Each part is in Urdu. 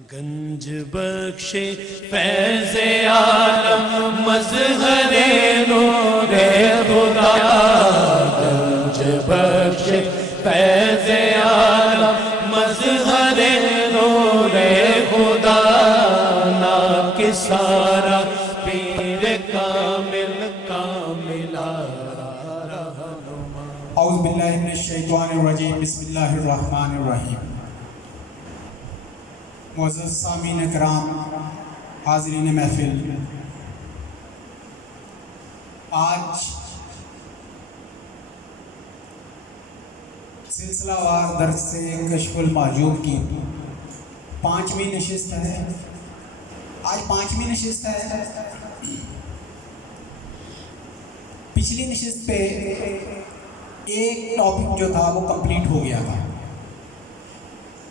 گنج بخش فیض عالم مظہر نور خدا، گنج بخش فیض عالم مظہر نور خدا، ناکسارا پیر کامل کاملا رہنما۔ اعوذ باللہ من الشیطان الرجیم، بسم اللہ الرحمن الرحیم۔ معزز سامعین اکرام، حاضرین محفل، آج سلسلہ وار درس سے کشف المحجوب کی پانچویں نشست ہے۔ آج پانچویں نشست ہے۔ پچھلی نشست پہ ایک ٹاپک جو تھا وہ کمپلیٹ ہو گیا تھا۔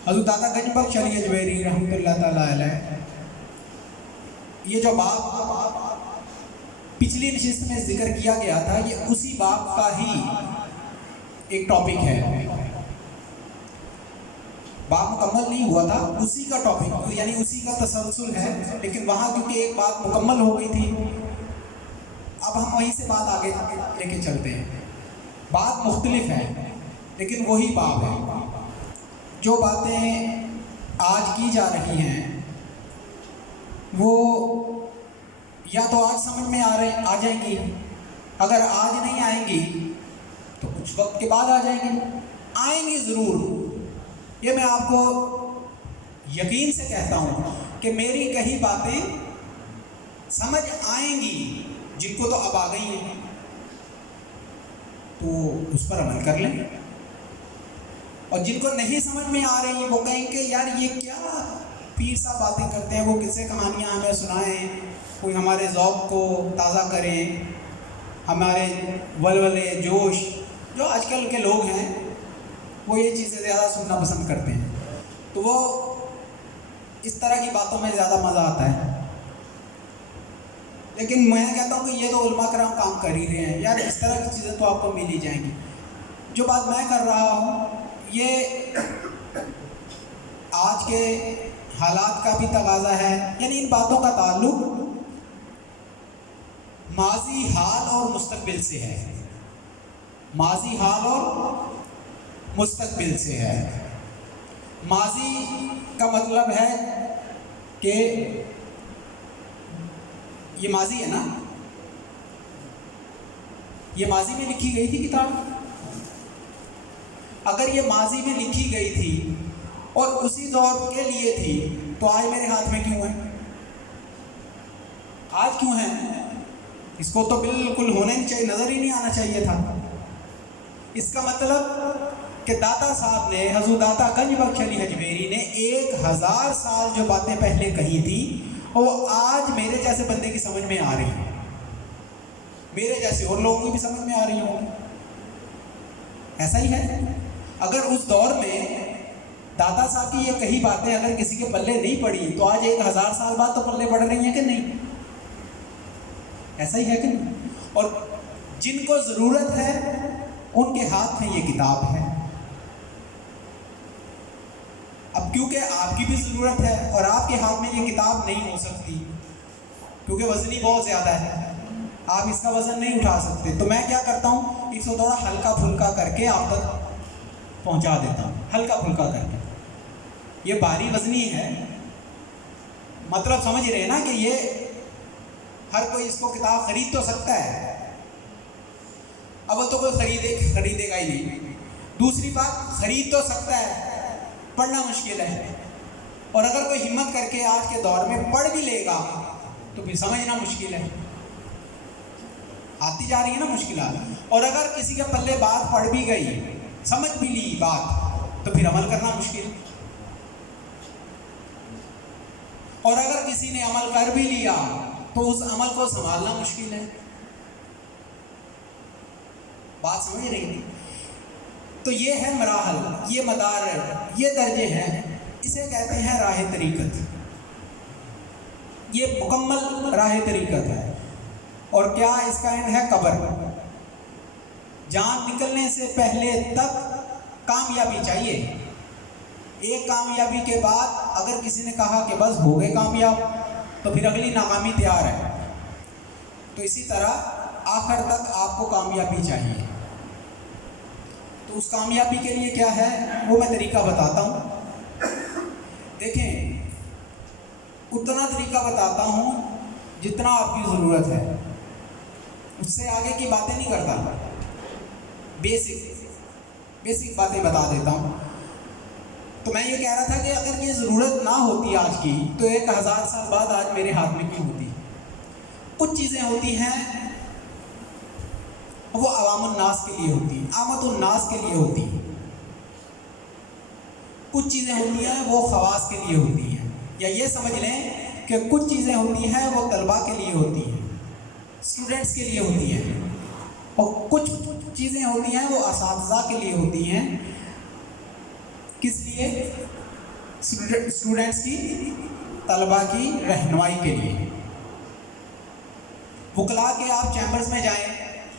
حضرت داتا گنج بخش علی اجمیری رحمۃ اللہ تعالیٰ علیہ، یہ جو باب پچھلی نشست میں ذکر کیا گیا تھا، یہ اسی باب کا ہی ایک ٹاپک ہے۔ باب مکمل نہیں ہوا تھا، اسی کا ٹاپک یعنی اسی کا تسلسل ہے، لیکن وہاں کیونکہ ایک بات مکمل ہو گئی تھی، اب ہم وہیں سے بات آگے لے کے چلتے ہیں۔ بات مختلف ہے لیکن وہی باب ہے۔ جو باتیں آج کی جا رہی ہیں وہ یا تو آج سمجھ میں آ جائیں گی، اگر آج نہیں آئیں گی تو کچھ وقت کے بعد آ جائیں گی، آئیں گی ضرور۔ یہ میں آپ کو یقین سے کہتا ہوں کہ میری کہی باتیں سمجھ آئیں گی، جن کو تو اب آ گئی ہیں تو اس پر عمل کر لیں، اور جن کو نہیں سمجھ میں آ رہی وہ کہیں کہ یار یہ کیا پیر صاحب باتیں کرتے ہیں، وہ قصے کہانیاں ہمیں سنائیں، کوئی ہمارے ذوق کو تازہ کریں، ہمارے ولولے جوش۔ جو آج کل کے لوگ ہیں وہ یہ چیزیں زیادہ سننا پسند کرتے ہیں، تو وہ اس طرح کی باتوں میں زیادہ مزہ آتا ہے۔ لیکن میں کہتا ہوں کہ یہ تو علماء کرام کام کر ہی رہے ہیں، یار اس طرح کی چیزیں تو آپ کو مل ہی جائیں گی۔ جو بات میں کر رہا ہوں یہ آج کے حالات کا بھی تقاضا ہے، یعنی ان باتوں کا تعلق ماضی حال اور مستقبل سے ہے، ماضی حال اور مستقبل سے ہے۔ ماضی کا مطلب ہے کہ یہ ماضی ہے نا، یہ ماضی میں لکھی گئی تھی کتاب۔ اگر یہ ماضی میں لکھی گئی تھی اور اسی دور کے لیے تھی تو آج میرے ہاتھ میں کیوں ہے؟ آج کیوں ہے؟ اس کو تو بالکل ہونا نہیں چاہیے، نظر ہی نہیں آنا چاہیے تھا۔ اس کا مطلب کہ داتا صاحب نے، حضرت داتا گنج بخش علی اجمیری نے 1000 سال جو باتیں پہلے کہی تھی وہ آج میرے جیسے بندے کی سمجھ میں آ رہی ہیں، میرے جیسے اور لوگوں کی بھی سمجھ میں آ رہی ہوں۔ ایسا ہی ہے۔ اگر اس دور میں داتا صاحب کی یہ کہی باتیں اگر کسی کے پلے نہیں پڑی تو آج 1000 سال بعد تو پلے پڑ رہی ہیں کہ نہیں؟ ایسا ہی ہے کہ نہیں؟ اور جن کو ضرورت ہے ان کے ہاتھ میں یہ کتاب ہے۔ اب کیونکہ آپ کی بھی ضرورت ہے اور آپ کے ہاتھ میں یہ کتاب نہیں ہو سکتی کیونکہ وزنی بہت زیادہ ہے، آپ اس کا وزن نہیں اٹھا سکتے، تو میں کیا کرتا ہوں، اس کو تھوڑا ہلکا پھلکا کر کے آپ تک پہنچا دیتا ہوں، ہلکا پھلکا کر کے۔ یہ بھاری وزنی ہے، مطلب سمجھ رہے ہیں نا کہ یہ ہر کوئی اس کو کتاب خرید تو سکتا ہے، اول تو کوئی خریدے گا ہی نہیں، دوسری بات خرید تو سکتا ہے، پڑھنا مشکل ہے، اور اگر کوئی ہمت کر کے آج کے دور میں پڑھ بھی لے گا تو پھر سمجھنا مشکل ہے، آتی جا رہی ہے نا مشکلات۔ اور اگر کسی کے پلے بات پڑھ بھی گئی، سمجھ بھی لی بات، تو پھر عمل کرنا مشکل، اور اگر کسی نے عمل کر بھی لیا تو اس عمل کو سنبھالنا مشکل ہے۔ بات سمجھ رہی تھی؟ تو یہ ہے مراحل، یہ مدار ہے، یہ درجے ہیں، اسے کہتے ہیں راہ طریقت۔ یہ مکمل راہ طریقت ہے، اور کیا اس کا اینڈ ہے؟ قبر۔ جان نکلنے سے پہلے تک کامیابی چاہیے، ایک کامیابی کے بعد اگر کسی نے کہا کہ بس ہو گئے کامیاب تو پھر اگلی ناکامی تیار ہے. تو اسی طرح آخر تک آپ کو کامیابی چاہیے. تو اس کامیابی کے لیے کیا ہے وہ میں طریقہ بتاتا ہوں. دیکھیں اتنا طریقہ بتاتا ہوں جتنا آپ کی ضرورت ہے، اس سے آگے کی باتیں نہیں کرتا. بیسک باتیں بتا دیتا ہوں. تو میں یہ کہہ رہا تھا کہ اگر یہ ضرورت نہ ہوتی آج کی تو 1000 سال بعد آج میرے ہاتھ میں کیوں ہوتی. کچھ چیزیں ہوتی ہیں وہ عوام الناس کے لیے ہوتی ہیں، عامت الناس کے لیے ہوتی ہیں. کچھ چیزیں ہوتی ہیں وہ خواص کے لیے ہوتی ہیں، یا یہ سمجھ لیں کہ کچھ چیزیں ہوتی ہیں وہ طلباء کے لیے ہوتی ہیں، اسٹوڈنٹس کے لیے ہوتی ہیں، اور کچھ چیزیں ہوتی ہیں وہ اساتذہ کے لیے ہوتی ہیں. کس لیے؟ اسٹوڈنٹس کی، طلباء کی رہنمائی کے لیے. وکلاء کے آپ چیمبرز میں جائیں،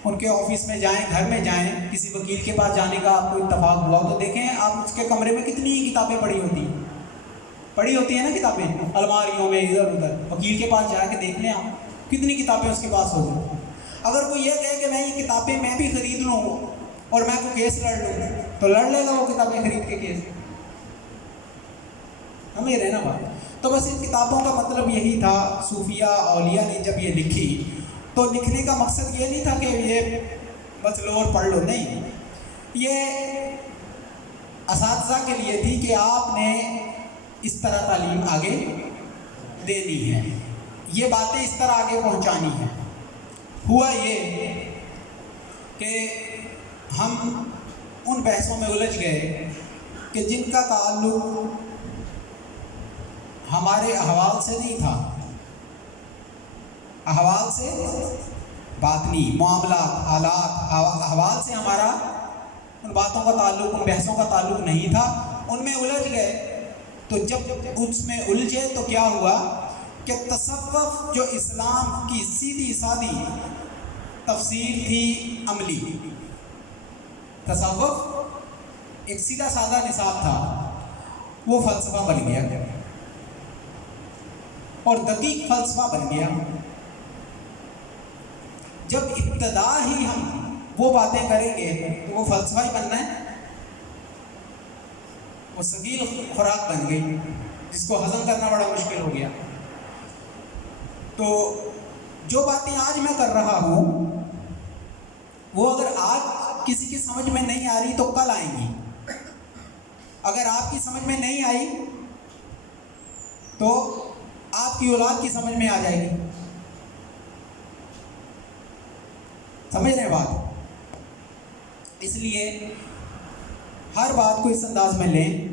ان کے آفس میں جائیں، گھر میں جائیں، کسی وکیل کے پاس جانے کا آپ کو اتفاق ہوا تو دیکھیں آپ اس کے کمرے میں کتنی کتابیں پڑھی ہوتی ہیں نا کتابیں الماریوں میں ادھر ادھر. وکیل کے پاس جا کے دیکھ لیں آپ کتنی کتابیں اس کے پاس ہوگی. اگر کوئی یہ کہے کہ میں یہ کتابیں میں بھی خرید لوں اور میں کوئی کیس لڑ لوں تو لڑ لے گا وہ کتابیں خرید کے کیس. ہمیں رہنا بات. تو بس ان کتابوں کا مطلب یہی تھا. صوفیہ اولیاء نے جب یہ لکھی تو لکھنے کا مقصد یہ نہیں تھا کہ یہ بس لو اور پڑھ لو، نہیں، یہ اساتذہ کے لیے تھی کہ آپ نے اس طرح تعلیم آگے دینی ہے، یہ باتیں اس طرح آگے پہنچانی ہیں. ہوا یہ کہ ہم ان بحثوں میں الجھ گئے کہ جن کا تعلق ہمارے احوال سے نہیں تھا، احوال سے باطنی معاملات، حالات، احوال سے ہمارا ان باتوں کا تعلق، ان بحثوں کا تعلق نہیں تھا. ان میں الجھ گئے. تو جب اس میں الجھے تو کیا ہوا کہ تصوف جو اسلام کی سیدھی سادی تفسیر تھی عملی، تصوف ایک سیدھا سادہ نصاب تھا، وہ فلسفہ بن گیا اور دقیق فلسفہ بن گیا. جب ابتدا ہی ہم وہ باتیں کریں گے تو وہ فلسفہ ہی بننا ہے، وہ ثقیل خوراک بن گئی جس کو ہضم کرنا بڑا مشکل ہو گیا. تو جو باتیں آج میں کر رہا ہوں وہ اگر آج کسی کی سمجھ میں نہیں آ رہی تو کل آئیں گی. اگر آپ کی سمجھ میں نہیں آئی تو آپ کی اولاد کی سمجھ میں آ جائے گی. سمجھ رہے ہیں بات؟ اس لیے ہر بات کو اس انداز میں لیں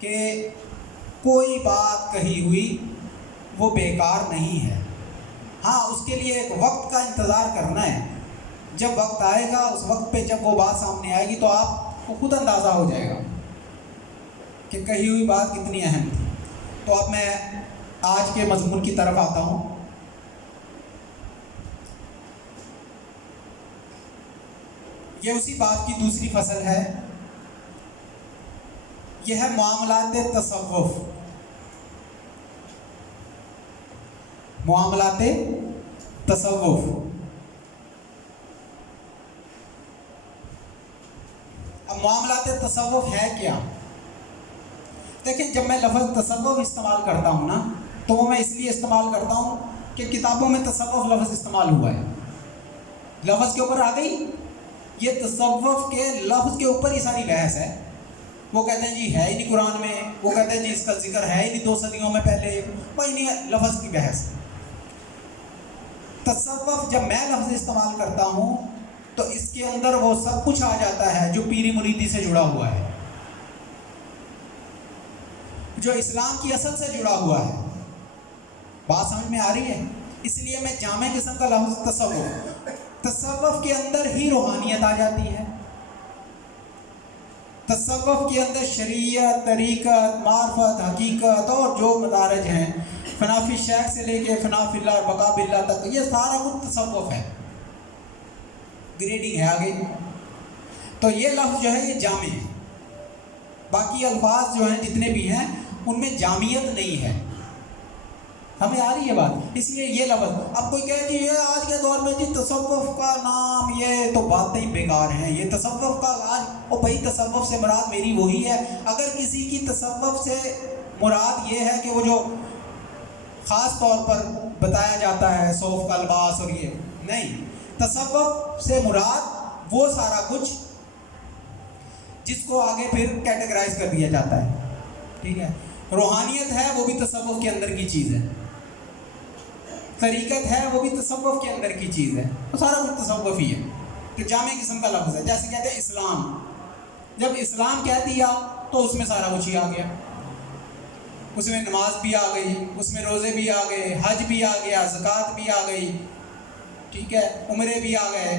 کہ کوئی بات کہی ہوئی وہ بیکار نہیں ہے. ہاں اس کے لیے ایک وقت کا انتظار کرنا ہے. جب وقت آئے گا اس وقت پہ جب وہ بات سامنے آئے گی تو آپ کو خود اندازہ ہو جائے گا کہ کہی ہوئی بات کتنی اہم تھی. تو اب میں آج کے مضمون کی طرف آتا ہوں. یہ اسی بات کی دوسری فصل ہے. یہ ہے معاملات تصوف. معاملات تصوف. اب معاملات تصوف ہے کیا؟ دیکھیں جب میں لفظ تصوف استعمال کرتا ہوں نا تو وہ میں اس لیے استعمال کرتا ہوں کہ کتابوں میں تصوف لفظ استعمال ہوا ہے. لفظ کے اوپر آ گئی. یہ تصوف کے لفظ کے اوپر ہی ساری بحث ہے. وہ کہتے ہیں جی ہے ہی نہیں قرآن میں، وہ کہتے ہیں جی اس کا ذکر ہے ہی نہیں 2 صدیوں میں پہلے، وہی نہیں ہے لفظ کی بحث. تصوف جب میں لفظ استعمال کرتا ہوں تو اس کے اندر وہ سب کچھ آ جاتا ہے جو پیری مریدی سے جڑا ہوا ہے، جو اسلام کی اصل سے جڑا ہوا ہے. بات سمجھ میں آ رہی ہے؟ اس لیے میں جامع قسم کا لفظ تصوف کے اندر ہی روحانیت آ جاتی ہے. تصوف کے اندر شریعت، طریقت، معرفت، حقیقت اور جو مدارج ہیں فنا فی الشیخ سے لے کے فنا فی اللہ اور بقا باللہ تک، یہ سارا کچھ تصوف ہے. گریڈنگ ہے آگے. تو یہ لفظ جو ہے یہ جامع ہے. باقی الفاظ جو ہیں جتنے بھی ہیں ان میں جامعیت نہیں ہے. ہمیں آ رہی ہے بات؟ اس لیے یہ لفظ اب کوئی کہے کہ یہ آج کے دور میں جی تصوف کا نام، یہ تو باتیں بیکار ہیں، یہ تصوف کا آج او بھائی تصوف سے مراد میری وہی ہے. اگر کسی کی تصوف سے مراد یہ ہے کہ وہ جو خاص طور پر بتایا جاتا ہے صوف کا لباس اور یہ نہیں، تصوف سے مراد وہ سارا کچھ جس کو آگے پھر کیٹیگرائز کر دیا جاتا ہے. ٹھیک ہے، روحانیت ہے وہ بھی تصوف کے اندر کی چیز ہے، طریقت ہے وہ بھی تصوف کے اندر کی چیز ہے، تو سارا کچھ تصوف ہی ہے. تو جامع قسم کا لفظ ہے. جیسے کہتے ہیں اسلام، جب اسلام کہہ دیا تو اس میں سارا کچھ ہی آ گیا. اس میں نماز بھی آ گئی، اس میں روزے بھی آ گئے، حج بھی آ گیا، زکوٰۃ بھی آ گئی، ٹھیک ہے، عمرے بھی آ گئے،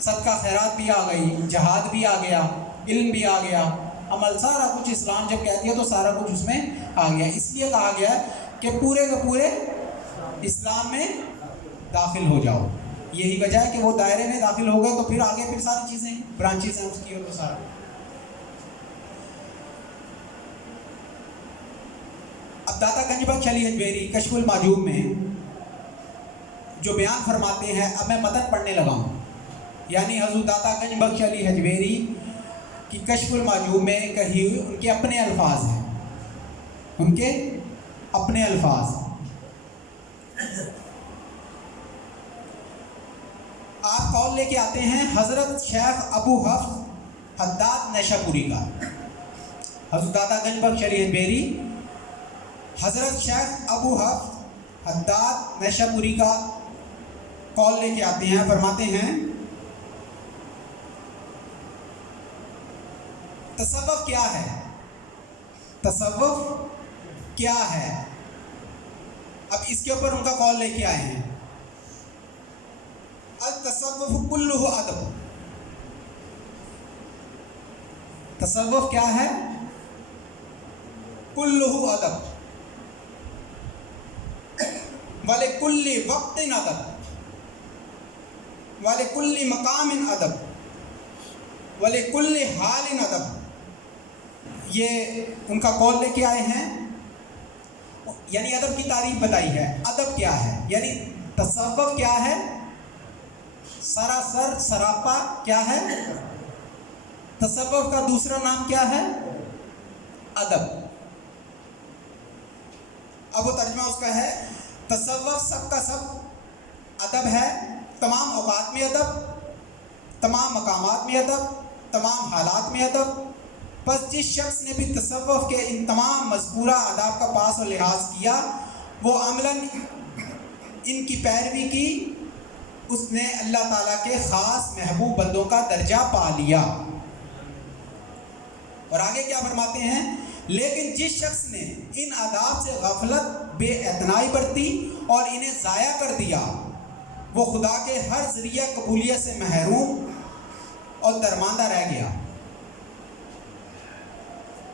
صدقہ خیرات بھی آ گئی، جہاد بھی آ گیا، علم بھی آ گیا، عمل، سارا کچھ اسلام جب کہہ دیا تو سارا کچھ اس میں آ گیا. اس لیے کہا گیا کہ پورے کے پورے اسلام میں داخل ہو جاؤ. یہی وجہ ہے کہ وہ دائرے میں داخل ہو گئے تو پھر آگے پھر ساری چیزیں برانچز ہیں اس کی اور وہ سارا. اب داتا گنج بخش علی حجویری کشف المعجوب میں جو بیان فرماتے ہیں، اب میں متن پڑھنے لگا ہوں، یعنی حضرت داتا گنج بخش علی حجویری کی کشف المعجوب میں کہی ہوئی ان کے اپنے الفاظ ہیں، ان کے اپنے الفاظ. آپ قول لے کے آتے ہیں حضرت شیخ ابو حفص حداد نیشا پوری کا. حضرت داتا گنج بخش علی حجویری حضرت شیخ ابو حفص حداد نیشا پوری کا قول لے کے آتے ہیں. فرماتے ہیں تصوف کیا ہے؟ تصوف کیا ہے؟ اب اس کے اوپر ان کا قول لے کے آئے ہیں. التصوف کلہ ادب. تصوف کیا ہے؟ کلہ ادب، ولکل وقت ادب، ولکل مقام ادب، ولکل حال ادب. یہ ان کا قول لے کے آئے ہیں، یعنی ادب کی تعریف بتائی ہے. ادب کیا ہے؟ یعنی تصوف کیا ہے؟ سراسر سراپا کیا ہے؟ تصوف کا دوسرا نام کیا ہے؟ ادب. اب وہ ترجمہ اس کا ہے تصوف سب کا سب ادب ہے، تمام اوقات میں ادب، تمام مقامات میں ادب، تمام حالات میں ادب. بس جس شخص نے بھی تصوف کے ان تمام مذکورہ آداب کا پاس و لحاظ کیا، وہ عملاً ان کی پیروی کی، اس نے اللہ تعالیٰ کے خاص محبوب بندوں کا درجہ پا لیا. اور آگے کیا فرماتے ہیں؟ لیکن جس شخص نے ان آداب سے غفلت بے اعتنائی برتی اور انہیں ضائع کر دیا، وہ خدا کے ہر ذریعہ قبولیت سے محروم اور درماندہ رہ گیا.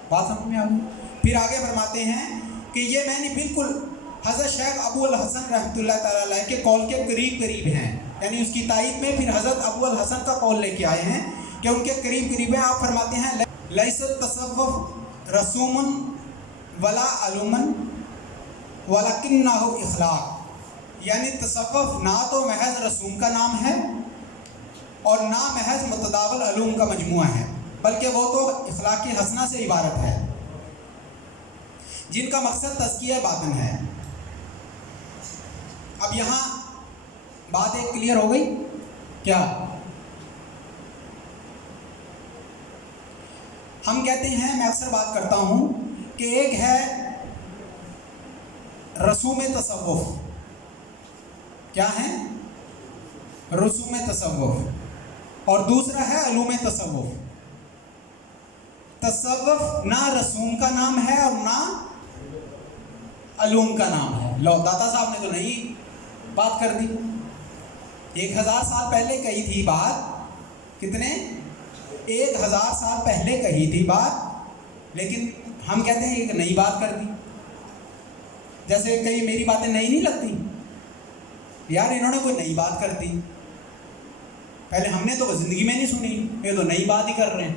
بات سمجھ میں آ گئی؟ پھر آگے فرماتے ہیں کہ یہ میں نے بالکل حضرت شیخ ابو الحسن رحمۃ اللہ تعالیٰ علیہ کے قول کے قریب قریب ہیں، یعنی اس کی تائید میں پھر حضرت ابو الحسن کا قول لے کے آئے ہیں کہ ان کے قریب قریب ہیں. آپ فرماتے ہیں لیس التصوف رسوم ولا علوم ولکنہ اخلاق. یعنی تصوف نہ تو محض رسوم کا نام ہے اور نہ محض متداول علوم کا مجموعہ ہے، بلکہ وہ تو اخلاق حسنہ سے عبارت ہے جن کا مقصد تزکیہ باطن ہے. اب یہاں بات ایک کلیئر ہو گئی کیا؟ ہم کہتے ہیں، میں اکثر بات کرتا ہوں کہ ایک ہے رسوم تصوف. کیا ہے؟ رسوم تصوف. اور دوسرا ہے علوم تصوف. تصوف نہ رسوم کا نام ہے اور نہ علوم کا نام ہے. لو داتا صاحب نے تو نہیں بات کر دی، 1000 سال پہلے کہی تھی بات. کتنے؟ 1000 سال پہلے کہی تھی بات، لیکن ہم کہتے ہیں کہ نئی بات کر دی. جیسے کئی میری باتیں نئی نہیں لگتی، یار انہوں نے کوئی نئی بات کر دی، پہلے ہم نے تو زندگی میں نہیں سنی، یہ تو نئی بات ہی کر رہے ہیں.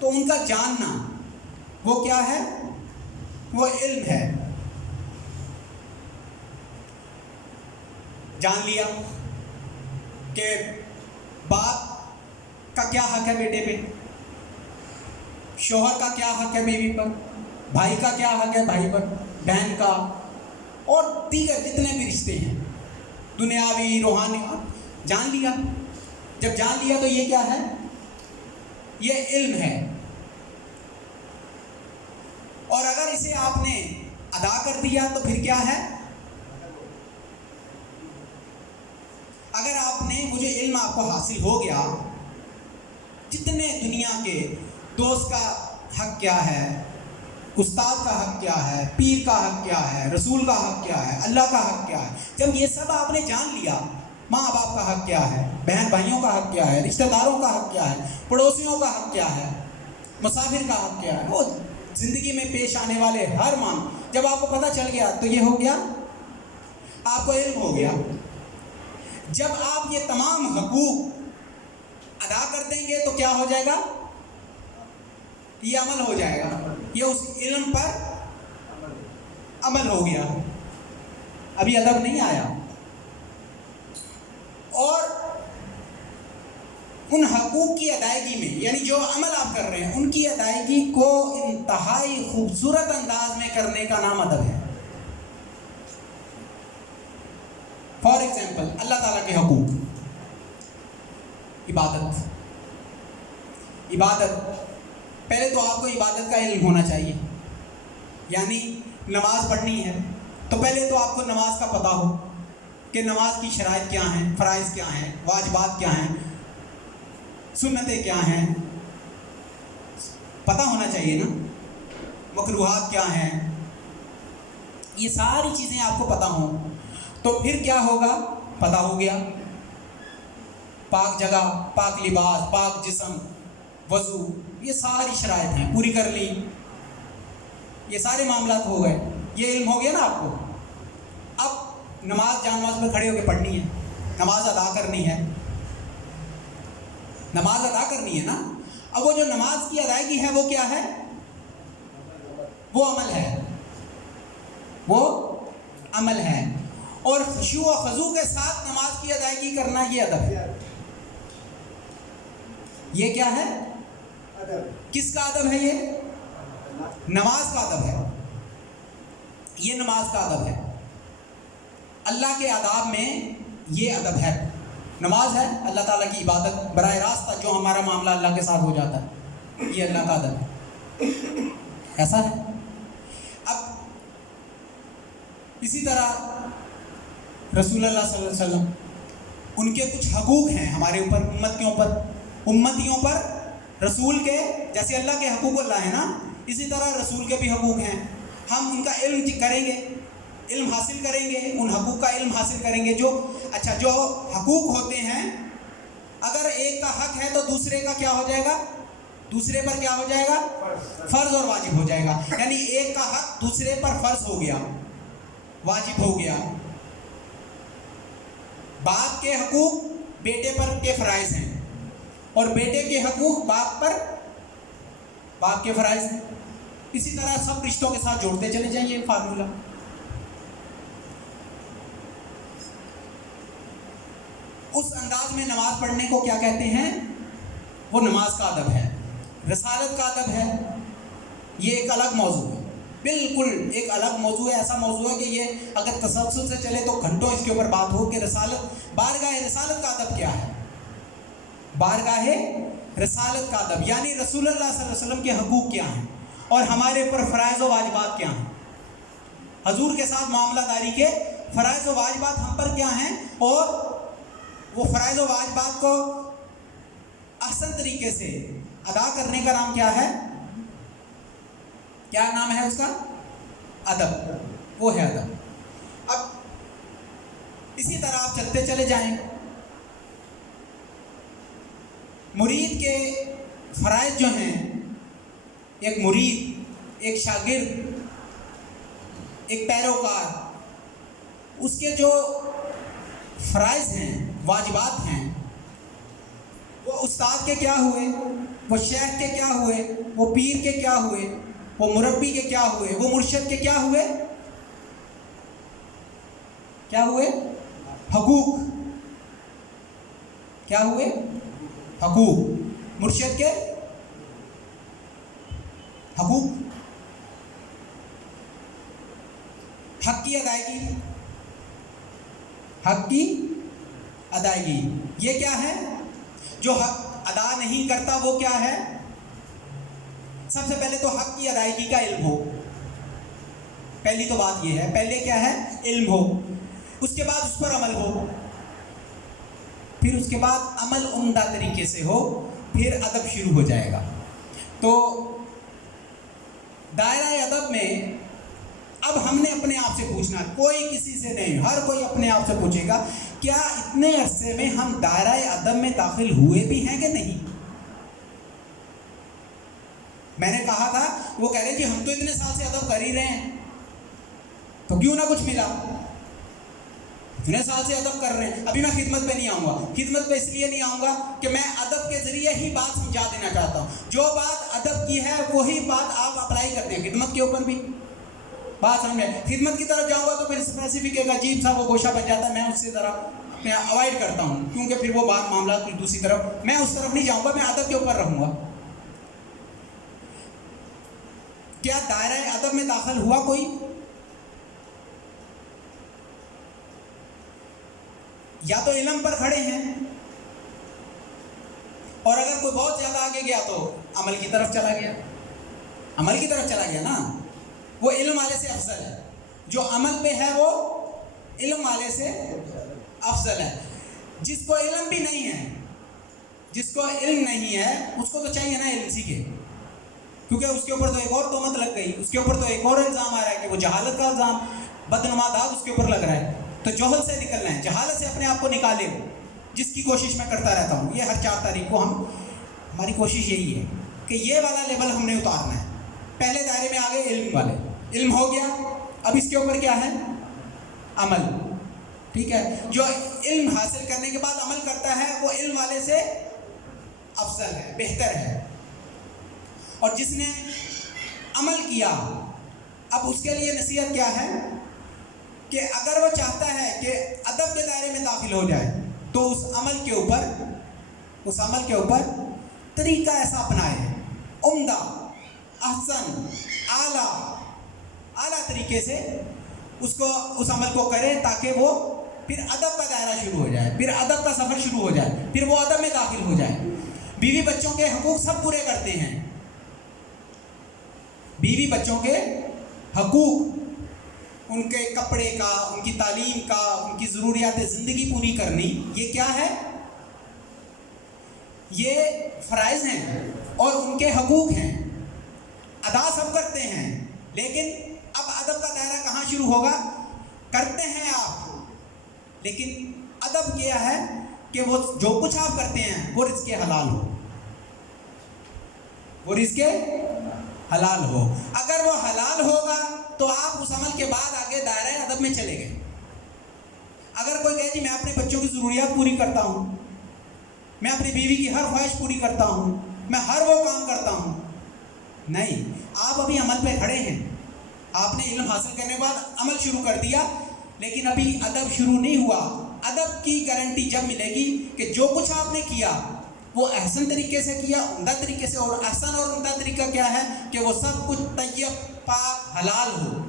تو ان کا جاننا وہ کیا ہے؟ وہ علم ہے. جان لیا کہ باپ کا کیا حق ہے بیٹے پہ، شوہر کا کیا حق ہے بیوی پر، بھائی کا کیا حق ہے بھائی پر، بہن کا، اور دیگر جتنے بھی رشتے ہیں دنیاوی روحانی، جان لیا. جب جان لیا تو یہ کیا ہے؟ یہ علم ہے. اور اگر اسے آپ نے ادا کر دیا تو پھر کیا ہے؟ اگر آپ نے، مجھے علم آپ کو حاصل ہو گیا، جتنے دنیا کے دوست کا حق کیا ہے، استاد کا حق کیا ہے، پیر کا حق کیا ہے، رسول کا حق کیا ہے، اللہ کا حق کیا ہے، جب یہ سب آپ نے جان لیا، ماں باپ کا حق کیا ہے، بہن بھائیوں کا حق کیا ہے، رشتہ داروں کا حق کیا ہے، پڑوسیوں کا حق کیا ہے، مسافر کا حق کیا ہے، وہ زندگی میں پیش آنے والے ہر معاملے، جب آپ کو پتہ چل گیا تو یہ ہو گیا، آپ کو علم ہو گیا. جب آپ یہ تمام حقوق ادا کر دیں گے تو کیا ہو جائے گا؟ یہ عمل ہو جائے گا. یہ اس علم پر عمل ہو گیا. ابھی ادب نہیں آیا. اور ان حقوق کی ادائیگی میں، یعنی جو عمل آپ کر رہے ہیں ان کی ادائیگی کو انتہائی خوبصورت انداز میں کرنے کا نام ادب ہے. فار ایگزامپل، اللہ تعالیٰ کے حقوق، عبادت. پہلے تو آپ کو عبادت کا علم ہونا چاہیے. یعنی نماز پڑھنی ہے تو پہلے تو آپ کو نماز کا پتہ ہو کہ نماز کی شرائط کیا ہیں، فرائض کیا ہیں، واجبات کیا ہیں، سنتیں کیا ہیں، پتہ ہونا چاہیے نا. مکروہات کیا ہیں، یہ ساری چیزیں آپ کو پتہ ہوں تو پھر کیا ہوگا؟ پتہ ہو گیا. پاک جگہ، پاک لباس، پاک جسم، وضو، یہ ساری شرائط ہیں، پوری کر لی، یہ سارے معاملات ہو گئے. یہ علم ہو گیا نا آپ کو. اب نماز جانماز میں کھڑے ہو کے پڑھنی ہے، نماز ادا کرنی ہے، نماز ادا کرنی ہے نا. اب وہ جو نماز کی ادائیگی ہے وہ کیا ہے؟ وہ عمل ہے، وہ عمل ہے. اور خشوع و خضوع کے ساتھ نماز کی ادائیگی کرنا یہ ادب ہے. یہ کیا ہے؟ کس کا ادب ہے؟ یہ نماز کا ادب ہے. یہ نماز کا ادب ہے. اللہ کے آداب میں یہ ادب ہے. نماز ہے اللہ تعالیٰ کی عبادت، براہ راست جو ہمارا معاملہ اللہ کے ساتھ ہو جاتا ہے، یہ اللہ کا ادب ہے. ایسا ہے. اب اسی طرح رسول اللہ صلی اللہ علیہ وسلم، ان کے کچھ حقوق ہیں ہمارے اوپر، امتیوں پر. رسول کے جیسے اللہ کے حقوق اللہ ہے نا، اسی طرح رسول کے بھی حقوق ہیں. ہم ان کا علم کریں گے، علم حاصل کریں گے، ان حقوق کا علم حاصل کریں گے. جو حقوق ہوتے ہیں، اگر ایک کا حق ہے تو دوسرے کا کیا ہو جائے گا؟ دوسرے پر کیا ہو جائے گا؟ فرض اور واجب ہو جائے گا. یعنی ایک کا حق دوسرے پر فرض ہو گیا، واجب ہو گیا. باپ کے حقوق بیٹے پر کے فرائض ہیں، اور بیٹے کے حقوق باپ پر باپ کے فرائض ہیں. اسی طرح سب رشتوں کے ساتھ جوڑتے چلے جائیں. یہ فارمولا. اس انداز میں نماز پڑھنے کو کیا کہتے ہیں؟ وہ نماز کا ادب ہے. رسالت کا ادب ہے. یہ ایک الگ موضوع ہے، بالکل ایک الگ موضوع ہے. ایسا موضوع ہے کہ یہ اگر تسلسل سے چلے تو گھنٹوں اس کے اوپر بات ہو کہ بارگاہ رسالت کا ادب کیا ہے. بارگاہ رسالت کا ادب یعنی رسول اللہ صلی اللہ علیہ وسلم کے حقوق کیا ہیں اور ہمارے اوپر فرائض و واجبات کیا ہیں. حضور کے ساتھ معاملہ داری کے فرائض و واجبات ہم پر کیا ہیں، اور وہ فرائض و واجبات کو احسن طریقے سے ادا کرنے کا نام کیا ہے؟ کیا نام ہے اس کا؟ ادب. وہ ہے ادب. اب اسی طرح آپ چلتے چلے جائیں. مرید کے فرائض جو ہیں، ایک مرید، ایک شاگرد، ایک پیروکار، اس کے جو فرائض ہیں، واجبات ہیں، وہ استاد کے کیا ہوئے؟ وہ شیخ کے کیا ہوئے، وہ پیر کے کیا ہوئے، وہ مربی کے کیا ہوئے، وہ مرشد کے کیا ہوئے، کیا ہوئے؟ حقوق. کیا ہوئے؟ حقوق. مرشد کے حقوق، حق کی ادائیگی، حق کی ادائیگی. یہ کیا ہے؟ جو حق ادا نہیں کرتا وہ کیا ہے؟ سب سے پہلے تو حق کی ادائیگی کا علم ہو. پہلی تو بات یہ ہے، پہلے کیا ہے؟ علم ہو. اس کے بعد اس پر عمل ہو. پھر اس کے بعد عمل عمدہ طریقے سے ہو، پھر ادب شروع ہو جائے گا. تو دائرہ ادب میں اب ہم نے اپنے آپ سے پوچھنا، کوئی کسی سے نہیں، ہر کوئی اپنے آپ سے پوچھے گا کیا اتنے عرصے میں ہم دائرہ ادب میں داخل ہوئے بھی ہیں کہ نہیں؟ میں نے کہا تھا، وہ کہہ رہے جی ہم تو اتنے سال سے ادب کر ہی رہے ہیں تو کیوں نہ کچھ ملا. اتنے سال سے ادب کر رہے ہیں. ابھی میں خدمت پہ نہیں آؤں گا. خدمت پہ اس لیے نہیں آؤں گا کہ میں ادب کے ذریعے ہی بات سمجھا دینا چاہتا ہوں. جو بات ادب کی ہے وہی بات آپ اپلائی کرتے ہیں خدمت کے اوپر بھی. بات سمجھ میں خدمت کی طرف جاؤں گا تو پھر اسپیسیفک ایک عجیب سا وہ گوشہ بن جاتا ہے. میں اس سے ذرا میں اوائڈ کرتا ہوں کیونکہ پھر وہ بات معاملات پھر دوسری طرف، میں اس طرف نہیں جاؤں گا. میں ادب کے اوپر رہوں گا. کیا دائرہ ادب میں داخل ہوا کوئی؟ یا تو علم پر کھڑے ہیں، اور اگر کوئی بہت زیادہ آگے گیا تو عمل کی طرف چلا گیا. عمل کی طرف چلا گیا نا. وہ علم والے سے افضل ہے. جو عمل پہ ہے وہ علم والے سے افضل ہے. جس کو علم بھی نہیں ہے، جس کو علم نہیں ہے اس کو تو چاہیے نا علم سیکھے، کیونکہ اس کے اوپر تو ایک اور تہمت لگ گئی. اس کے اوپر تو ایک اور الزام آ رہا ہے کہ وہ جہالت کا الزام، بدنما داغ اس کے اوپر لگ رہا ہے. تو جہل سے نکلنا ہے، جہالت سے اپنے آپ کو نکالے، جس کی کوشش میں کرتا رہتا ہوں. یہ ہر 4 تاریخ کو ہماری کوشش یہی ہے کہ یہ والا لیول ہم نے اتارنا ہے. پہلے دائرے میں آگے علم والے، علم ہو گیا. اب اس کے اوپر کیا ہے؟ عمل. ٹھیک ہے. جو علم حاصل کرنے کے بعد عمل کرتا ہے وہ علم والے سے افضل ہے، بہتر ہے. اور جس نے عمل کیا، اب اس کے لیے نصیحت کیا ہے کہ اگر وہ چاہتا ہے کہ ادب کے دائرے میں داخل ہو جائے تو اس عمل کے اوپر طریقہ ایسا اپنائے، عمدہ، احسن، اعلیٰ طریقے سے اس عمل کو کرے تاکہ وہ پھر ادب کا دائرہ شروع ہو جائے، پھر ادب کا سفر شروع ہو جائے، پھر وہ ادب میں داخل ہو جائے. بیوی بچوں کے حقوق سب پورے کرتے ہیں. بیوی بچوں کے حقوق، ان کے کپڑے کا، ان کی تعلیم کا، ان کی ضروریات زندگی پوری کرنی، یہ کیا ہے؟ یہ فرائض ہیں اور ان کے حقوق ہیں. ادا سب کرتے ہیں، لیکن اب ادب کا دائرہ کہاں شروع ہوگا؟ کرتے ہیں آپ، لیکن ادب کیا ہے کہ وہ جو کچھ آپ کرتے ہیں وہ رزق حلال ہو، وہ رزق حلال ہو. اگر وہ حلال ہوگا تو آپ اس عمل کے بعد آگے دائرہ ادب میں چلے گئے. اگر کوئی کہے جی میں اپنے بچوں کی ضروریات پوری کرتا ہوں، میں اپنی بیوی کی ہر خواہش پوری کرتا ہوں، میں ہر وہ کام کرتا ہوں، نہیں، آپ ابھی عمل پہ کھڑے ہیں. آپ نے علم حاصل کرنے کے بعد عمل شروع کر دیا، لیکن ابھی ادب شروع نہیں ہوا. ادب کی گارنٹی جب ملے گی کہ جو کچھ آپ نے کیا وہ احسن طریقے سے کیا، عمدہ طریقے سے. اور احسن اور عمدہ طریقہ کیا ہے کہ وہ سب کچھ طیب، پاک، حلال ہو.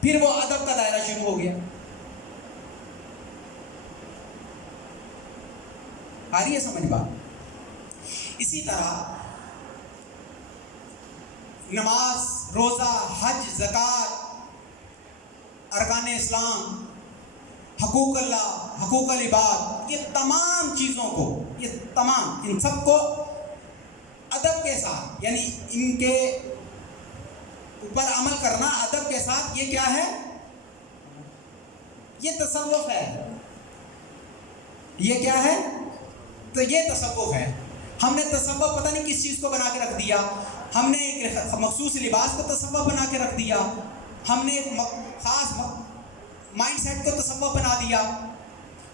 پھر وہ ادب کا دائرہ شروع ہو گیا. آ رہی ہے سمجھ بات؟ اسی طرح نماز، روزہ، حج، زکوٰۃ، ارکان اسلام، حقوق اللہ، حقوق العباد، یہ تمام چیزوں کو، یہ تمام ان سب کو ادب کے ساتھ، یعنی ان کے اوپر عمل کرنا ادب کے ساتھ، یہ کیا ہے؟ یہ تصوف ہے. یہ کیا ہے؟ تو یہ تصوف ہے. ہم نے تصوف پتہ نہیں کس چیز کو بنا کے رکھ دیا. ہم نے ایک مخصوص لباس کو تصوف بنا کے رکھ دیا. ہم نے ایک خاص مائنڈ سیٹ کو تصوف بنا دیا.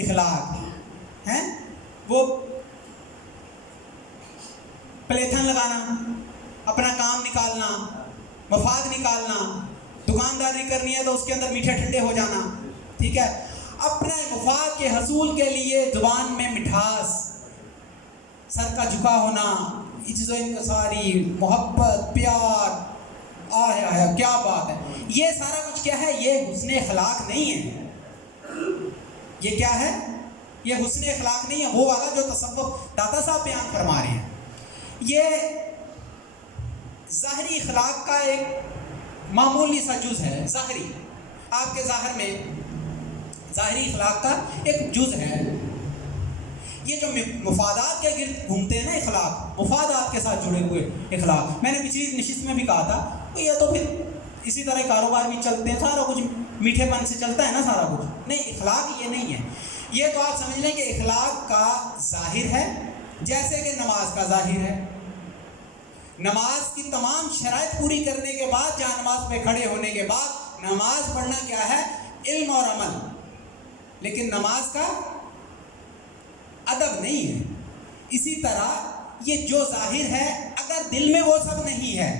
اخلاق ہیں وہ پلیتھن لگانا، اپنا کام نکالنا، مفاد نکالنا، دکانداری کرنی ہے تو اس کے اندر میٹھے ٹھنڈے ہو جانا، ٹھیک ہے، اپنے مفاد کے حصول کے لیے زبان میں مٹھاس، سر کا جھکا ہونا، عجز و انکساری، محبت، پیار، آہ آہ کیا بات ہے، یہ سارا کچھ کیا ہے؟ یہ حسن اخلاق نہیں ہے۔ یہ کیا ہے؟ یہ حسن اخلاق نہیں ہے، وہ والا جو تصوف داتا صاحب بیان فرما رہے ہیں۔ یہ ظاہری اخلاق کا ایک معمولی سا جز ہے، ظاہری، آپ کے ظاہر میں ظاہری اخلاق کا ایک جز ہے۔ یہ جو مفادات کے گرد گھومتے ہیں نا اخلاق، مفادات کے ساتھ جڑے ہوئے اخلاق، میں نے پچھلی نشست میں بھی کہا تھا، یہ تو پھر اسی طرح کاروبار بھی چلتے ہیں، سارا کچھ میٹھے پن سے چلتا ہے نا سارا کچھ، نہیں، اخلاق یہ نہیں ہے۔ یہ تو آپ سمجھ لیں کہ اخلاق کا ظاہر ہے، جیسے کہ نماز کا ظاہر ہے۔ نماز کی تمام شرائط پوری کرنے کے بعد، جہاں نماز پہ کھڑے ہونے کے بعد نماز پڑھنا کیا ہے؟ علم اور عمل، لیکن نماز کا ادب نہیں ہے۔ اسی طرح یہ جو ظاہر ہے، اگر دل میں وہ سب نہیں ہے،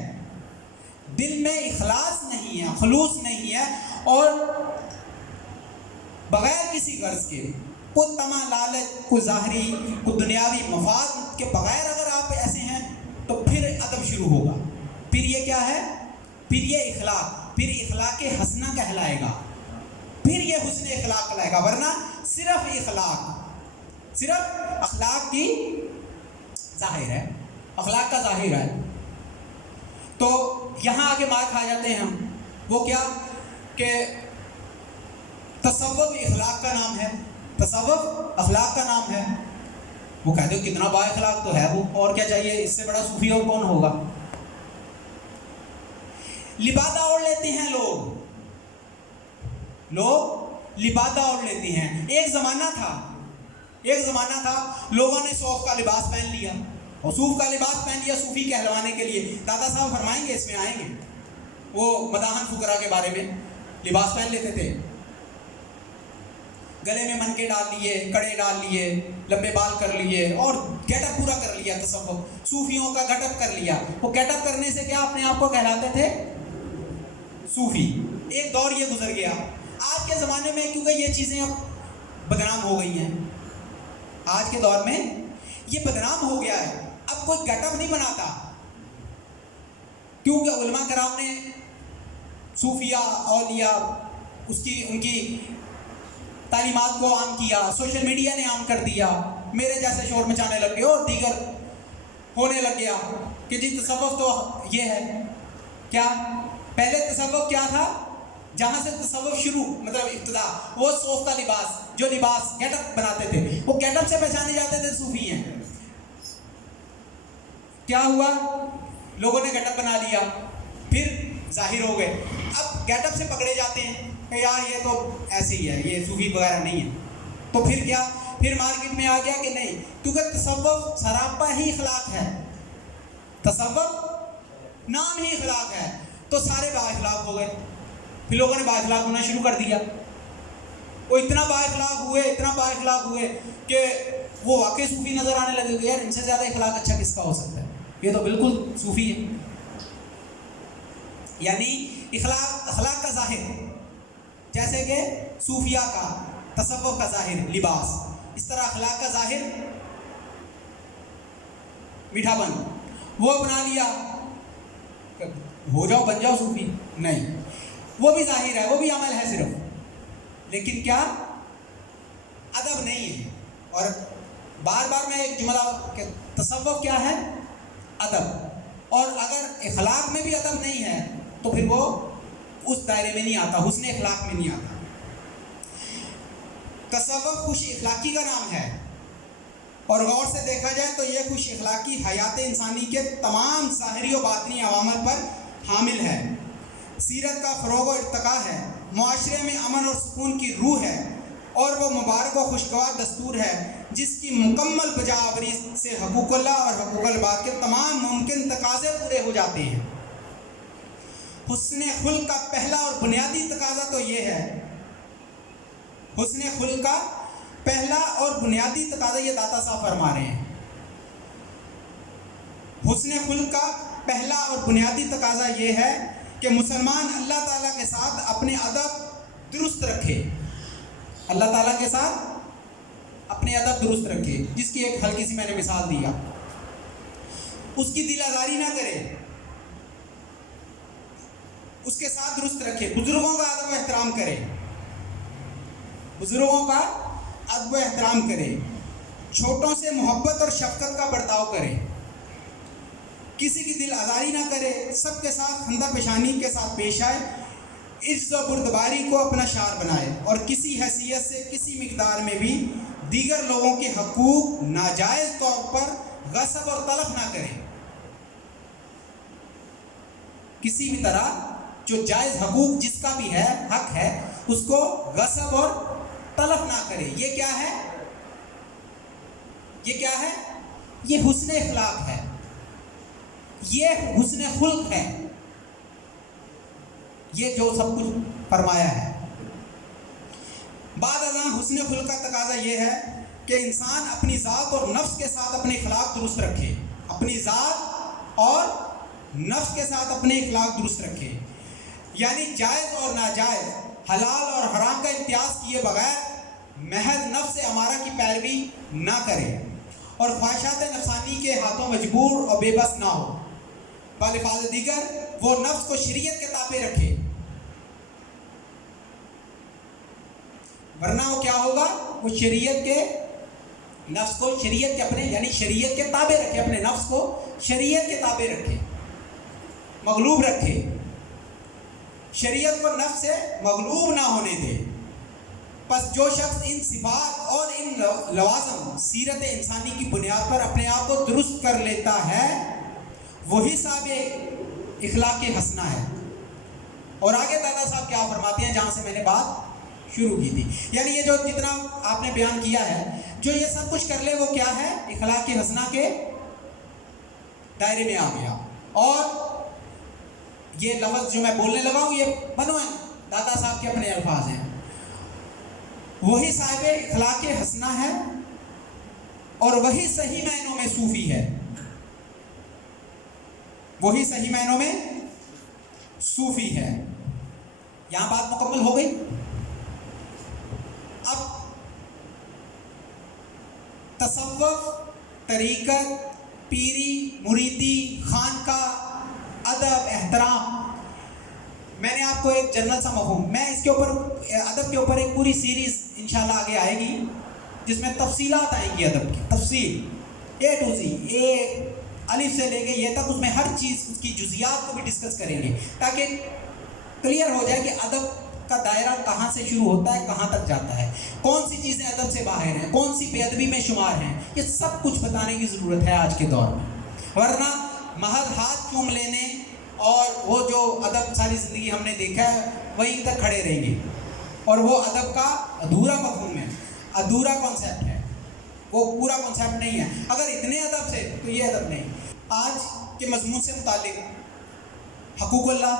دل میں اخلاص نہیں ہے، خلوص نہیں ہے، اور بغیر کسی غرض کے، کوئی طمع، لالچ، کوئی ظاہری، کوئی دنیاوی مفاد کے بغیر اگر آپ ایسے ہیں، تو پھر ادب شروع ہوگا، پھر یہ کیا ہے؟ پھر یہ اخلاق، پھر اخلاق حسنہ کہلائے گا، پھر یہ حسن اخلاق کہلائے گا، ورنہ صرف اخلاق، صرف اخلاق کی ظاہر ہے، اخلاق کا ظاہر ہے۔ تو یہاں آگے مار کھا جاتے ہیں ہم، وہ کیا کہ تصوف اخلاق کا نام ہے، تصوف اخلاق کا نام ہے۔ وہ کہتے ہو کتنا با اخلاق تو ہے وہ، اور کیا چاہیے، اس سے بڑا صوفی اور کون ہوگا۔ لبادہ اوڑھ لیتے ہیں لوگ لبادہ اوڑھ لیتے ہیں۔ ایک زمانہ تھا لوگوں نے صوف کا لباس پہن لیا، اور صوف کا لباس پہن لیا صوفی کہلوانے کے لیے۔ دادا صاحب فرمائیں گے، اس میں آئیں گے، وہ مداحن فقراء کے بارے میں لباس پہن لیتے تھے، گلے میں منکے ڈال لیے، کڑے ڈال لیے، لمبے بال کر لیے، اور گیٹ اپ پورا کر لیا، تصوف صوفیوں کا گیٹ اپ کر لیا۔ وہ گیٹ اپ کرنے سے کیا اپنے آپ کو کہلاتے تھے؟ صوفی۔ ایک دور یہ گزر گیا۔ آج کے زمانے میں کیونکہ یہ چیزیں اب بدنام ہو گئی ہیں، آج کے دور میں یہ بدنام ہو گیا ہے، اب کوئی گیٹ اپ نہیں بناتا، کیونکہ علماء کرام نے صوفیہ، اولیاء، ان کی تعلیمات کو عام کیا، سوشل میڈیا نے عام کر دیا، میرے جیسے شور مچانے لگ گئے اور دیگر ہونے لگ گیا کہ جی تصوف تو یہ ہے۔ کیا پہلے تصوف کیا تھا؟ جہاں سے تصوف شروع، مطلب ابتدا، وہ صوف کا لباس، جو لباس گیٹ اپ بناتے تھے، وہ گیٹ اپ سے پہچانے جاتے تھے صوفی ہیں۔ کیا ہوا؟ لوگوں نے گیٹ اپ بنا لیا، پھر ظاہر ہو گئے، اب گیٹ اپ سے پکڑے جاتے ہیں کہ یار یہ تو ایسے ہی ہے، یہ صوفی وغیرہ نہیں ہے۔ تو پھر کیا؟ پھر مارکیٹ میں آ گیا کہ نہیں، کیونکہ تصوف سراپا ہی اخلاق ہے، تصوف نام ہی اخلاق ہے، تو سارے با اخلاق ہو گئے۔ پھر لوگوں نے با اخلاق ہونا شروع کر دیا، وہ اتنا با اخلاق ہوئے کہ وہ واقعی صوفی نظر آنے لگے کہ یار ان سے زیادہ اخلاق اچھا کس کا ہو سکتا ہے، یہ تو بالکل صوفی ہے۔ یعنی اخلاق کا ظاہر، جیسے کہ صوفیہ کا، تصوف کا ظاہر لباس، اس طرح اخلاق کا ظاہر میٹھا پن، وہ اپنا لیا، ہو جاؤ بن جاؤ صوفی، نہیں، وہ بھی ظاہر ہے، وہ بھی عمل ہے صرف، لیکن کیا ادب نہیں ہے۔ اور بار بار میں ایک جملہ کہ تصوف کیا ہے؟ ادب، اور اگر اخلاق میں بھی ادب نہیں ہے تو پھر وہ اس دائرے میں نہیں آتا، حسن اخلاق میں نہیں آتا۔ تصوف خوش اخلاقی کا نام ہے، اور غور سے دیکھا جائے تو یہ خوش اخلاقی حیات انسانی کے تمام ظاہری و باطنی عوامل پر حامل ہے، سیرت کا فروغ و ارتقاء ہے، معاشرے میں امن اور سکون کی روح ہے، اور وہ مبارک و خوشگوار دستور ہے جس کی مکمل بجا آوری سے حقوق اللہ اور حقوق العباد کے تمام ممکن تقاضے پورے ہو جاتے ہیں۔ حسن خلق کا پہلا اور بنیادی تقاضا تو یہ ہے، حسن خلق کا پہلا اور بنیادی تقاضا یہ داتا صاحب فرما رہے ہیں، حسن خلق کا پہلا اور بنیادی تقاضا یہ ہے کہ مسلمان اللہ تعالیٰ کے ساتھ اپنے ادب درست رکھے، اللہ تعالیٰ کے ساتھ اپنے ادب درست رکھے، جس کی ایک ہلکی سی میں نے مثال دیا، اس کی دل آزاری نہ کرے، اس کے ساتھ درست رکھے، بزرگوں کا ادب و احترام کرے، بزرگوں کا ادب و احترام کرے، چھوٹوں سے محبت اور شفقت کا برتاؤ کرے، کسی کی دل آزاری نہ کرے، سب کے ساتھ خندہ پیشانی کے ساتھ پیش آئے، عزت و بردباری کو اپنا شعار بنائے، اور کسی حیثیت سے کسی مقدار میں بھی دیگر لوگوں کے حقوق ناجائز طور پر غصب اور تلف نہ کرے، کسی بھی طرح جو جائز حقوق جس کا بھی ہے حق ہے اس کو غصب اور تلف نہ کرے۔ یہ کیا ہے؟ یہ کیا ہے؟ یہ حسن اخلاق ہے، یہ حسن خلق ہے، یہ جو سب کچھ فرمایا ہے۔ بعد ازاں حسن خلق کا تقاضا یہ ہے کہ انسان اپنی ذات اور نفس کے ساتھ اپنے اخلاق درست رکھے، اپنی ذات اور نفس کے ساتھ اپنے اخلاق درست رکھے، یعنی جائز اور ناجائز، حلال اور حرام کا امتیاز کیے بغیر محض نفس امارہ کی پیروی نہ کرے، اور خواہشات نفسانی کے ہاتھوں مجبور اور بے بس نہ ہو، بالفاظ دیگر وہ نفس کو شریعت کے تابع رکھے، ورنہ وہ کیا ہوگا؟ وہ شریعت کے نفس کو شریعت کے اپنے یعنی شریعت کے تابع رکھے، اپنے نفس کو شریعت کے تابع رکھے، مغلوب رکھے، شریعت کو نفس سے مغلوب نہ ہونے دے۔ پس جو شخص ان صفات اور ان لوازم سیرت انسانی کی بنیاد پر اپنے آپ کو درست کر لیتا ہے وہی صاحب اخلاق حسنہ ہے۔ اور آگے دادا صاحب کیا فرماتے ہیں جہاں سے میں نے بات شروع کی تھی، یعنی یہ جو جتنا آپ نے بیان کیا ہے، جو یہ سب کچھ کر لے وہ کیا ہے؟ اخلاق حسنہ کے دائرے میں آ گیا۔ اور یہ لفظ جو میں بولنے لگا ہوں یہ بنو دادا صاحب کے اپنے الفاظ ہیں، وہی صاحب اخلاق حسنہ ہے اور وہی صحیح معنوں میں صوفی ہے، وہی صحیح معنوں میں صوفی ہے۔ یہاں بات مکمل ہو گئی۔ اب تصوف، طریقت، پیری، مریدی، خانقاہ، ادب، احترام، میں نے آپ کو ایک جنرل سا مفہوم، میں اس کے اوپر ادب کے اوپر ایک پوری سیریز انشاءاللہ آگے آئے گی جس میں تفصیلات آئیں گی، ادب کی تفصیل A to Z، الف سے لے کے یہ تک، اس میں ہر چیز اس کی جزیات کو بھی ڈسکس کریں گے تاکہ کلیئر ہو جائے کہ ادب کا دائرہ کہاں سے شروع ہوتا ہے کہاں تک جاتا ہے، کون سی چیزیں ادب سے باہر ہیں، کون سی بے ادبی میں شمار ہیں، یہ سب کچھ بتانے کی ضرورت ہے آج کے دور میں، ورنہ محض ہاتھ چوم لینے اور وہ جو ادب ساری زندگی ہم نے دیکھا ہے وہیں تک کھڑے رہیں گے، اور وہ ادب کا ادھورا مفہوم ہے، ادھورا کانسیپٹ ہے، وہ پورا کانسیپٹ نہیں ہے۔ اگر اتنے ادب سے تو یہ ادب نہیں۔ آج کے مضمون سے متعلق حقوق اللہ،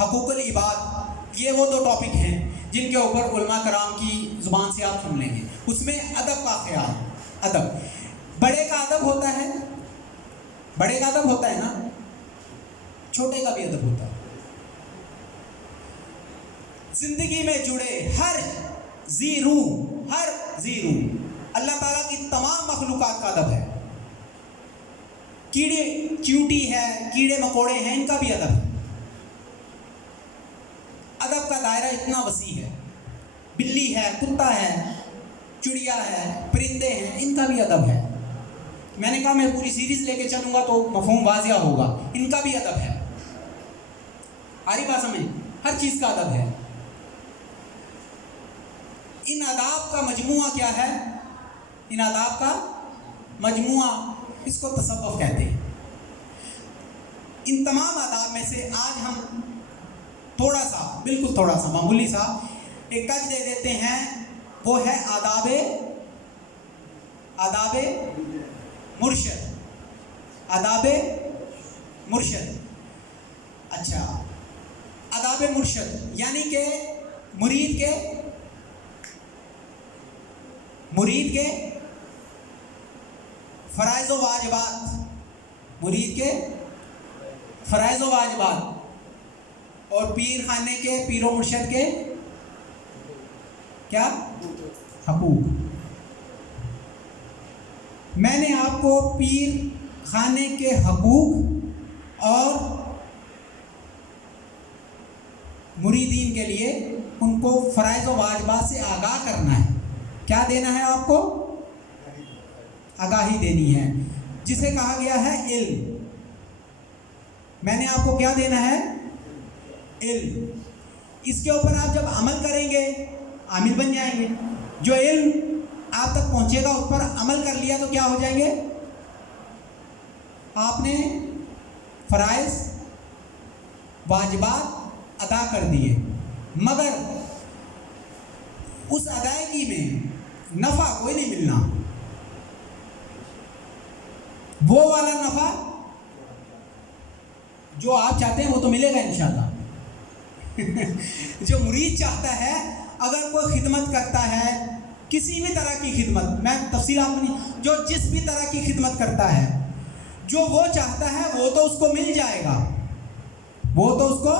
حقوق العباد، یہ وہ دو ٹاپک ہیں جن کے اوپر علماء کرام کی زبان سے آپ سن لیں گے۔ اس میں ادب کا خیال، ادب، بڑے کا ادب ہوتا ہے، بڑے کا ادب ہوتا ہے نا، چھوٹے کا بھی ادب ہوتا ہے۔ زندگی میں جڑے ہر ذی روح، ہر ذی روح، اللہ تعالیٰ کی تمام مخلوقات کا ادب ہے۔ کیڑے چیونٹی ہے، کیڑے مکوڑے ہیں، ان کا بھی ادب ہے۔ ادب کا دائرہ اتنا وسیع ہے، بلی ہے، کتا ہے، چڑیا ہے، پرندے ہیں، ان کا بھی ادب ہے۔ میں نے کہا میں پوری سیریز لے کے چلوں گا تو مفہوم واضح ہوگا، ان کا بھی ادب ہے۔ آری بات سمجھ؟ ہر چیز کا ادب ہے۔ ان آداب کا مجموعہ کیا ہے؟ ان آداب کا مجموعہ، اس کو تصوف کہتے ہیں۔ ان تمام آداب میں سے آج ہم تھوڑا سا، بالکل تھوڑا سا، معمولی سا ایک ٹچ دے دیتے ہیں، وہ ہے آداب مرشد، آداب مرشد۔ اچھا، آداب مرشد یعنی کہ مرید کے مرید کے فرائض و واجبات، مرید کے فرائض و واجبات، اور پیر خانے کے، پیر و مرشد کے کیا حقوق. میں نے آپ کو پیر خانے کے حقوق اور مریدین کے لیے ان کو فرائض و واجبات سے آگاہ کرنا ہے. کیا دینا ہے آپ کو؟ آگاہی دینی ہے، جسے کہا گیا ہے علم. میں نے آپ کو کیا دینا ہے؟ علم. اس کے اوپر آپ جب عمل کریں گے عامل بن جائیں گے. جو علم آپ تک پہنچے گا اس پر عمل کر لیا تو کیا ہو جائیں گے؟ آپ نے فرائض واجبات ادا کر دیے، مگر اس ادائیگی میں نفع کوئی نہیں ملنا. وہ والا نفع جو آپ چاہتے ہیں وہ تو ملے گا انشاءاللہ. جو مرید چاہتا ہے، اگر کوئی خدمت کرتا ہے، کسی بھی طرح کی خدمت، میں تفصیلات میں نہیں، جو جس بھی طرح کی خدمت کرتا ہے، جو وہ چاہتا ہے وہ تو اس کو مل جائے گا، وہ تو اس کو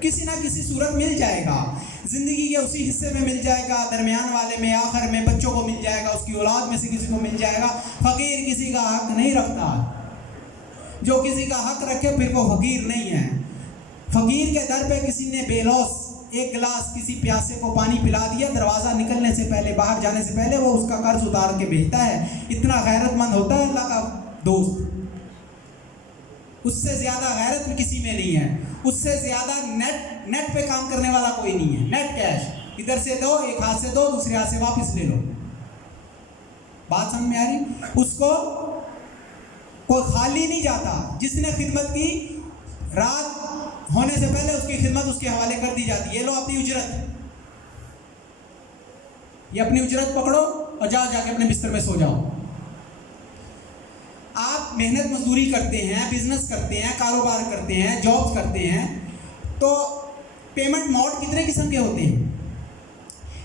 کسی نہ کسی صورت مل جائے گا. زندگی کے اسی حصے میں مل جائے گا، درمیان والے میں، آخر میں بچوں کو مل جائے گا، اس کی اولاد میں سے کسی کو مل جائے گا. فقیر کسی کا حق نہیں رکھتا. جو کسی کا حق رکھے پھر وہ فقیر نہیں ہے. فقیر کے در پہ کسی نے بے لوث ایک گلاس کسی پیاسے کو پانی پلا دیا، دروازہ نکلنے سے پہلے، باہر جانے سے پہلے وہ اس کا قرض اتار کے بھیجتا ہے. اتنا غیرت مند ہوتا ہے اللہ کا دوست. اس سے زیادہ غیرت کسی میں نہیں ہے. اس سے زیادہ نیٹ پہ کام کرنے والا کوئی نہیں ہے. نیٹ کیش، ادھر سے دو، ایک ہاتھ سے دو، دوسرے ہاتھ سے واپس لے لو. بات سمجھ میں آ رہی؟ اس کو کوئی خالی نہیں جاتا. جس نے خدمت کی، رات ہونے سے پہلے اس کی خدمت اس کے حوالے کر دی جاتی ہے. یہ لو اپنی اجرت، یہ اپنی اجرت پکڑو اور جا کے اپنے بستر میں سو جاؤ. آپ محنت مزدوری کرتے ہیں، بزنس کرتے ہیں، کاروبار کرتے ہیں، جابز کرتے ہیں، تو پیمنٹ موڈ کتنے قسم کے ہوتے ہیں؟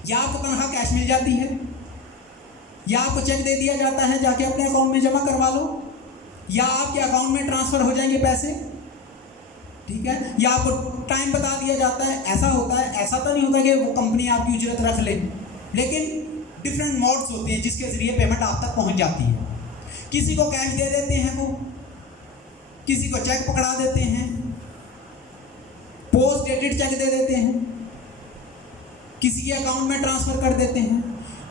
یا آپ کو تنخواہ کیش مل جاتی ہے، یا آپ کو چیک دے دیا جاتا ہے جا کے اپنے اکاؤنٹ میں جمع کروا لو، یا آپ کے اکاؤنٹ میں ٹرانسفر ہو جائیں گے پیسے، ٹھیک ہے، یا آپ کو ٹائم بتا دیا جاتا ہے. ایسا ہوتا ہے، ایسا تو نہیں ہوتا کہ وہ کمپنی آپ کی اجرت رکھ لے، لیکن ڈفرینٹ موڈز ہوتے ہیں جس کے ذریعے پیمنٹ آپ تک پہنچ جاتی ہے. کسی کو کیش دے دیتے ہیں، وہ کسی کو چیک پکڑا دیتے ہیں، پوسٹ ڈیٹڈ چیک دے دیتے ہیں، کسی کے اکاؤنٹ میں ٹرانسفر کر دیتے ہیں،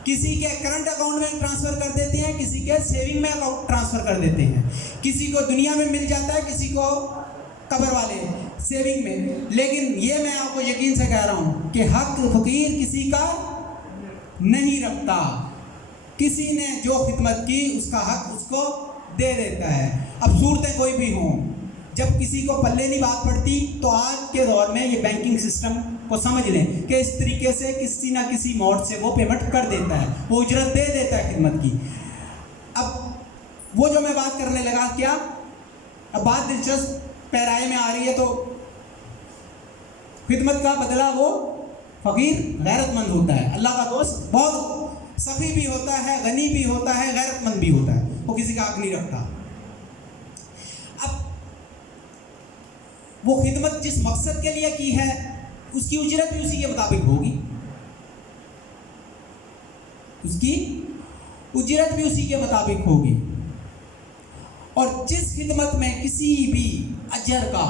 کسی کے کرنٹ اکاؤنٹ میں ٹرانسفر کر دیتے ہیں، کسی کے سیونگ میں ٹرانسفر کر دیتے ہیں. کسی کو دنیا میں مل جاتا ہے، کسی کو قبر والے سیونگ میں. لیکن یہ میں آپ کو یقین سے کہہ رہا ہوں کہ حق فقیر کسی کا نہیں رکھتا. کسی نے جو خدمت کی اس کا حق اس کو دے دیتا ہے. اب صورتیں کوئی بھی ہوں، جب کسی کو پلے نہیں بات پڑتی تو آج کے دور میں یہ بینکنگ سسٹم کو سمجھ لیں کہ اس طریقے سے کسی نہ کسی موڈ سے وہ پیمنٹ کر دیتا ہے، وہ اجرت دے دیتا ہے خدمت کی. اب وہ جو میں بات کرنے لگا، کیا اب بات دلچسپ پیرائے میں آ رہی ہے، تو خدمت کا بدلہ وہ فقیر غیرت مند ہوتا ہے. اللہ کا دوست بہت سخی بھی ہوتا ہے، غنی بھی ہوتا ہے، غیرت مند بھی ہوتا ہے، وہ کسی کا حق نہیں رکھتا. اب وہ خدمت جس مقصد کے لیے کی ہے اس کی اجرت بھی اسی کے مطابق ہوگی، اس کی اجرت بھی اسی کے مطابق ہوگی. اور جس خدمت میں کسی بھی اجر کا،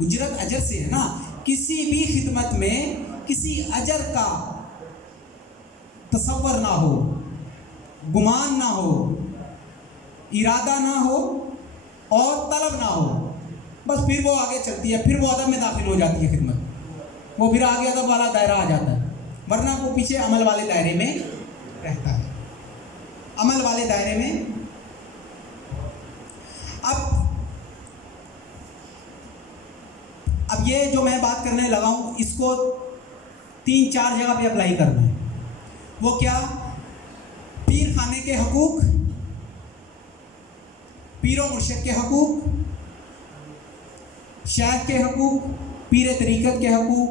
اجرت اجر سے ہے نا، کسی بھی خدمت میں کسی اجر کا تصور نہ ہو، گمان نہ ہو، ارادہ نہ ہو اور طلب نہ ہو، بس پھر وہ آگے چلتی ہے، پھر وہ ادب میں داخل ہو جاتی ہے خدمت. وہ پھر آگے ادب والا دائرہ آ جاتا ہے، ورنہ وہ پیچھے عمل والے دائرے میں رہتا ہے، عمل والے دائرے میں. اب یہ جو میں بات کرنے لگا ہوں اس کو 3-4 جگہ پہ اپلائی کرنا ہے. وہ کیا؟ پیر خانے کے حقوق، پیر و مرشد کے حقوق، شیخ کے حقوق، پیر طریقت کے حقوق،